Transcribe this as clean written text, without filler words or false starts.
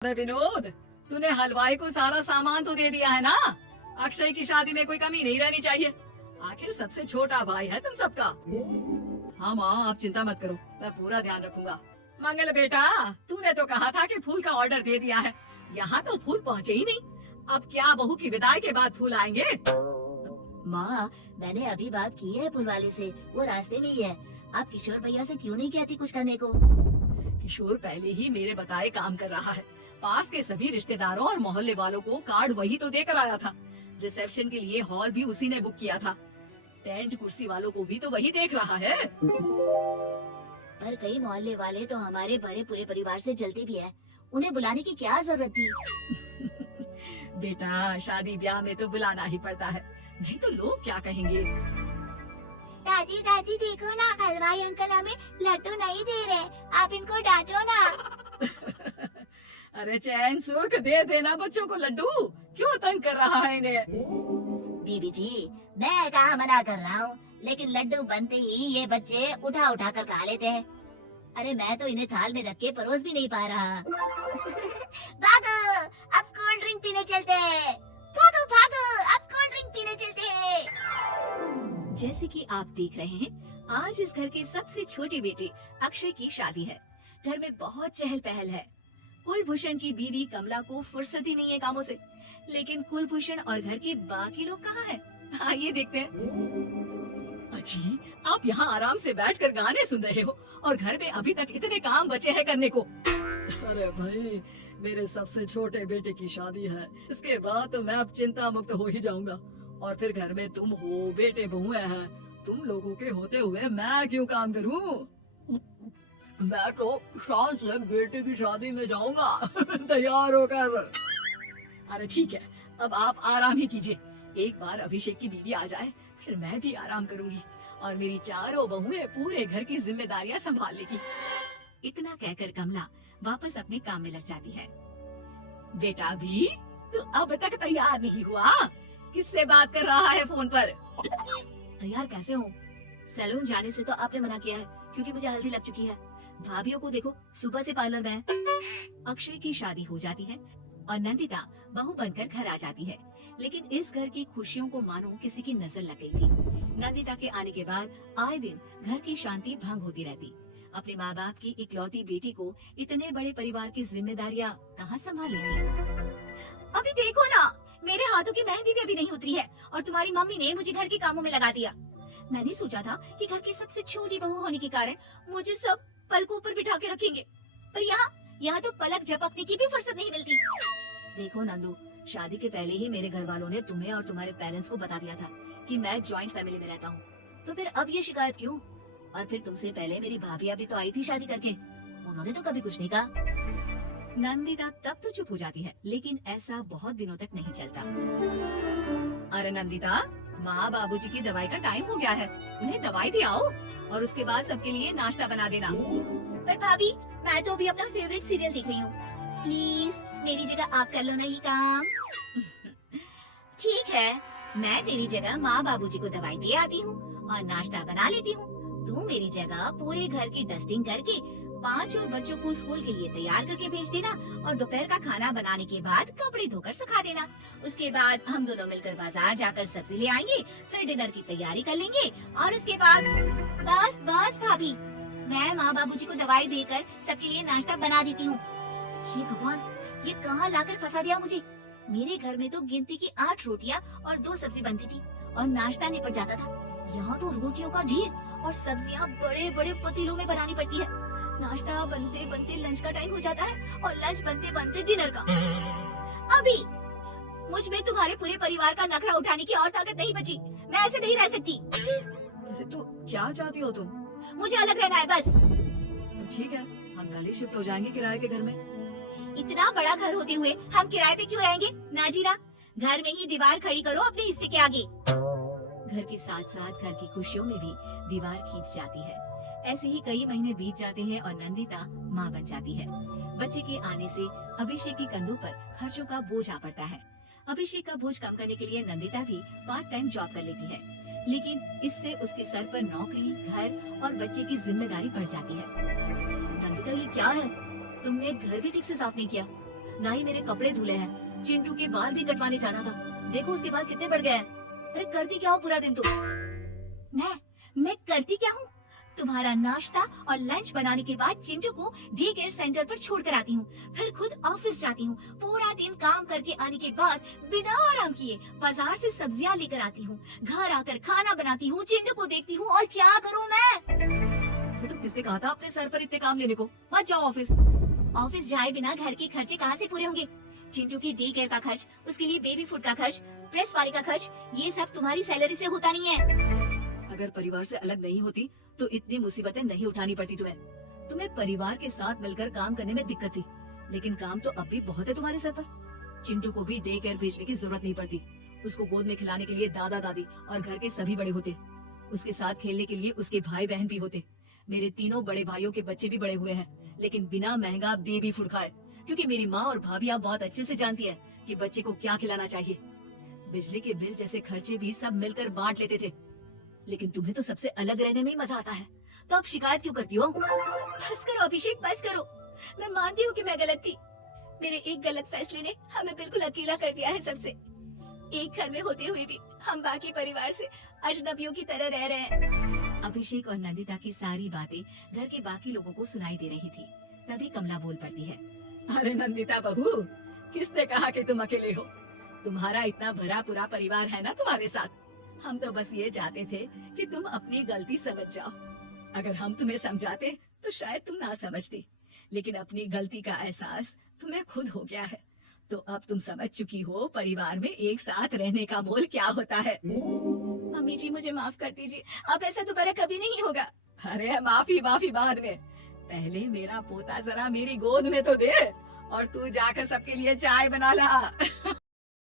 अरे विनोद, तूने हलवाई को सारा सामान तो दे दिया है ना। अक्षय की शादी में कोई कमी नहीं रहनी चाहिए। आखिर सबसे छोटा भाई है तुम सबका। हाँ माँ, आप चिंता मत करो, मैं पूरा ध्यान रखूंगा। मंगल बेटा, तूने तो कहा था कि फूल का ऑर्डर दे दिया है, यहाँ तो फूल पहुँचे ही नहीं। अब क्या बहू की विदाई के बाद फूल आएंगे? माँ, मैंने अभी बात की है फूल वाले से, वो रास्ते में ही है। आप किशोर भैया से क्यों नहीं कहती कुछ करने को? किशोर पहले ही मेरे बताए काम कर रहा है। पास के सभी रिश्तेदारों और मोहल्ले वालों को कार्ड वही तो देकर आया था। रिसेप्शन के लिए हॉल भी उसी ने बुक किया था। टेंट कुर्सी वालों को भी तो वही देख रहा है। पर कई मोहल्ले वाले तो हमारे बड़े पूरे परिवार से जलते भी है, उन्हें बुलाने की क्या जरूरत थी? बेटा, शादी ब्याह में तो बुलाना ही पड़ता है, नहीं तो लोग क्या कहेंगे। दादी दादी देखो ना, हलवाई अंकल हमें लड्डू नहीं दे रहे, आप इनको डांटो ना। अरे चैन सुख दे देना बच्चों को लड्डू, क्यों तंग कर रहा है इन्हें? बीबी जी, मैं कहाँ मना कर रहा हूँ, लेकिन लड्डू बनते ही ये बच्चे उठा उठा कर खा लेते हैं। अरे मैं तो इन्हें थाल में रख के परोस भी नहीं पा रहा। भागो, अब कोल्ड ड्रिंक पीने चलते हैं। भागो भागो, अब कोल्ड ड्रिंक पीने चलते हैं। जैसे कि आप देख रहे हैं, आज इस घर के सबसे छोटी बेटी अक्षय की शादी है। घर में बहुत चहल पहल है। कुलभूषण की बीवी कमला को फुर्सत ही नहीं है कामों से, लेकिन कुलभूषण और घर के बाकी लोग कहाँ हैं? आइए देखते हैं। अजी, आप यहाँ आराम से बैठकर गाने सुन रहे हो और घर में अभी तक इतने काम बचे हैं करने को। अरे भाई, मेरे सबसे छोटे बेटे की शादी है, इसके बाद तो मैं अब चिंता मुक्त हो ही जाऊंगा। और फिर घर में तुम हो, बेटे बहुएं हैं, तुम लोगों के होते हुए मैं क्यों काम करूं? मैं तो शान से बेटे की शादी में जाऊंगा तैयार होकर। अरे ठीक है, अब आप आराम ही कीजिए। एक बार अभिषेक की बीवी आ जाए, फिर मैं भी आराम करूंगी और मेरी चारों बहुएं पूरे घर की जिम्मेदारियां संभाल लेगी। इतना कहकर कमला वापस अपने काम में लग जाती है। बेटा भी, तू अब तक तैयार नहीं हुआ? किससे बात कर रहा है फोन पर? तैयार कैसे हूँ? सैलून जाने से तो आपने मना किया है, क्योंकि मुझे हल्दी लग चुकी है। भाभीियों को देखो, सुबह से पार्लर में है। अक्षय की शादी हो जाती है और नंदिता बहू बनकर घर आ जाती है, लेकिन इस घर की खुशियों को मानो किसी की नजर लग गई थी। नंदिता के आने के बाद आए दिन घर की शांति भंग होती रहती। अपने माँ बाप की इकलौती बेटी को इतने बड़े परिवार की जिम्मेदारियाँ कहाँ संभाली थी? अभी देखो ना, मेरे हाथों की मेहंदी भी अभी नहीं उतरी है और तुम्हारी मम्मी ने मुझे घर के कामों में लगा दिया। मैंने सोचा था कि घर की सबसे छोटी बहू होने के कारण मुझे सब पलकों पर बिठा के रखेंगे, पर यहाँ तो पलक झपकने की भी फुर्सत नहीं मिलती। देखो नंदू, शादी के पहले ही मेरे घर वालों ने तुम्हें और तुम्हारे पेरेंट्स को बता दिया था कि मैं जॉइंट फैमिली में रहता हूँ, तो फिर अब ये शिकायत क्यों? और फिर तुमसे पहले मेरी भाभी भी तो आई थी शादी करके, उन्होंने तो कभी कुछ नहीं कहा। नंदिता तब तो चुप हो जाती है, लेकिन ऐसा बहुत दिनों तक नहीं चलता। अरे नंदिता, माँ बाबूजी की दवाई का टाइम हो गया है, उन्हें दवाई दे आओ और उसके बाद सबके लिए नाश्ता बना देना। पर भाभी, मैं तो अभी अपना फेवरेट सीरियल देख रही हूँ, प्लीज मेरी जगह आप कर लो ना ये काम। ठीक है, मैं तेरी जगह माँ बाबूजी को दवाई दे आती हूँ और नाश्ता बना लेती हूँ। तू मेरी जगह पूरे घर की डस्टिंग करके 5 और बच्चों को स्कूल के लिए तैयार करके भेज देना और दोपहर का खाना बनाने के बाद कपड़े धोकर सुखा देना। उसके बाद हम दोनों मिलकर बाजार जाकर सब्जी ले आएंगे, फिर डिनर की तैयारी कर लेंगे और उसके बाद बस बस भाभी, मैं माँ बाबूजी को दवाई देकर सबके लिए नाश्ता बना देती हूँ। हे भगवान, ये कहाँ लाकर फंसा दिया मुझे। मेरे घर में तो गिनती की 8 रोटियाँ और 2 सब्जी बनती थी और नाश्ता निपट जाता था। यहाँ तो रोटियों का ढेर और सब्जियाँ बड़े बड़े पतीलों में बनानी पड़ती है। नाश्ता बनते बनते लंच का टाइम हो जाता है और लंच बनते बनते डिनर का। अभी मुझ में तुम्हारे पूरे परिवार का नखरा उठाने की और ताकत नहीं बची। मैं ऐसे नहीं रह सकती। अरे तो क्या चाहती हो तुम? मुझे अलग रहना है बस। तो ठीक है, हम कल ही शिफ्ट हो जाएंगे किराए के घर में। इतना बड़ा घर होते हुए हम किराए पे क्यों रहेंगे? नाजीरा, घर में ही दीवार खड़ी करो अपने हिस्से के आगे। घर के साथ साथ घर की खुशियों में भी दीवार खींच जाती है। ऐसे ही कई महीने बीत जाते हैं और नंदिता माँ बन जाती है। बच्चे के आने से अभिषेक की कंधों पर खर्चों का बोझ आ पड़ता है। अभिषेक का बोझ कम करने के लिए नंदिता भी पार्ट टाइम जॉब कर लेती है, लेकिन इससे उसके सर पर नौकरी, घर और बच्चे की जिम्मेदारी बढ़ जाती है। नंदिता, ये क्या है? तुमने घर भी ठीक से साफ नहीं किया। ना ही मेरे कपड़े धुले हैं। चिंटू के बाल भी कटवाने जाना था, देखो उसके बाल कितने बढ़ गए हैं। अरे करती क्या हो पूरा दिन तुम? मैं करती क्या हूँ? तुम्हारा नाश्ता और लंच बनाने के बाद चिंटू को डे केयर सेंटर पर छोड़ कर आती हूँ, फिर खुद ऑफिस जाती हूँ। पूरा दिन काम करके आने के बाद बिना आराम किए बाजार से सब्जियाँ लेकर आती हूँ, घर आकर खाना बनाती हूँ, चिंटू को देखती हूँ, और क्या करूँ मैं? तो किसने कहा था अपने सर पर इतने काम लेने को? मत जाओ ऑफिस। ऑफिस जाए बिना घर के खर्चे कहाँ से पूरे होंगे? चिंटू की डे केयर का खर्च, उसके लिए बेबी फूड का खर्च, प्रेस वाली का खर्च, ये सब तुम्हारी सैलरी से होता नहीं है। अगर परिवार से अलग नहीं होती तो इतनी मुसीबतें नहीं उठानी पड़ती तुम्हें परिवार के साथ मिलकर काम करने में दिक्कत थी, लेकिन काम तो अब भी बहुत है तुम्हारे सर पर। चिंटू को भी डे केयर भेजने की जरूरत नहीं पड़ती। उसको गोद में खिलाने के लिए दादा दादी और घर के सभी बड़े होते। उसके साथ खेलने के लिए उसके भाई बहन भी होते। मेरे तीनों बड़े भाइयों के बच्चे भी बड़े हुए हैं, लेकिन बिना महंगा बेबी फूड खाए, क्योंकि मेरी माँ और भाभी आप बहुत अच्छे से जानती है कि बच्चे को क्या खिलाना चाहिए। बिजली के बिल जैसे खर्चे भी सब मिलकर बांट लेते थे। लेकिन तुम्हें तो सबसे अलग रहने में ही मजा आता है, तो अब शिकायत क्यों करती हो? बस करो अभिषेक, बस करो। मैं मानती हूँ कि मैं गलत थी। मेरे एक गलत फैसले ने हमें बिल्कुल अकेला कर दिया है सबसे। एक घर में होते हुए भी हम बाकी परिवार से अजनबियों की तरह रह रहे हैं। अभिषेक और नंदिता की सारी बातें घर के बाकी लोगों को सुनाई दे रही थी। तभी कमला बोल पड़ती है, अरे नंदिता बहू, किसने कहा कि तुम अकेले हो? तुम्हारा इतना भरा पूरा परिवार है ना तुम्हारे साथ। हम तो बस ये चाहते थे कि तुम अपनी गलती समझ जाओ। अगर हम तुम्हें समझाते तो शायद तुम ना समझती, लेकिन अपनी गलती का एहसास तुम्हें खुद हो गया है, तो अब तुम समझ चुकी हो परिवार में एक साथ रहने का मोल क्या होता है। मम्मी जी मुझे माफ कर दीजिए, अब ऐसा दोबारा कभी नहीं होगा। अरे माफी बाद में, पहले मेरा पोता जरा मेरी गोद में तो दे, और तू जाकर सबके लिए चाय बना ला।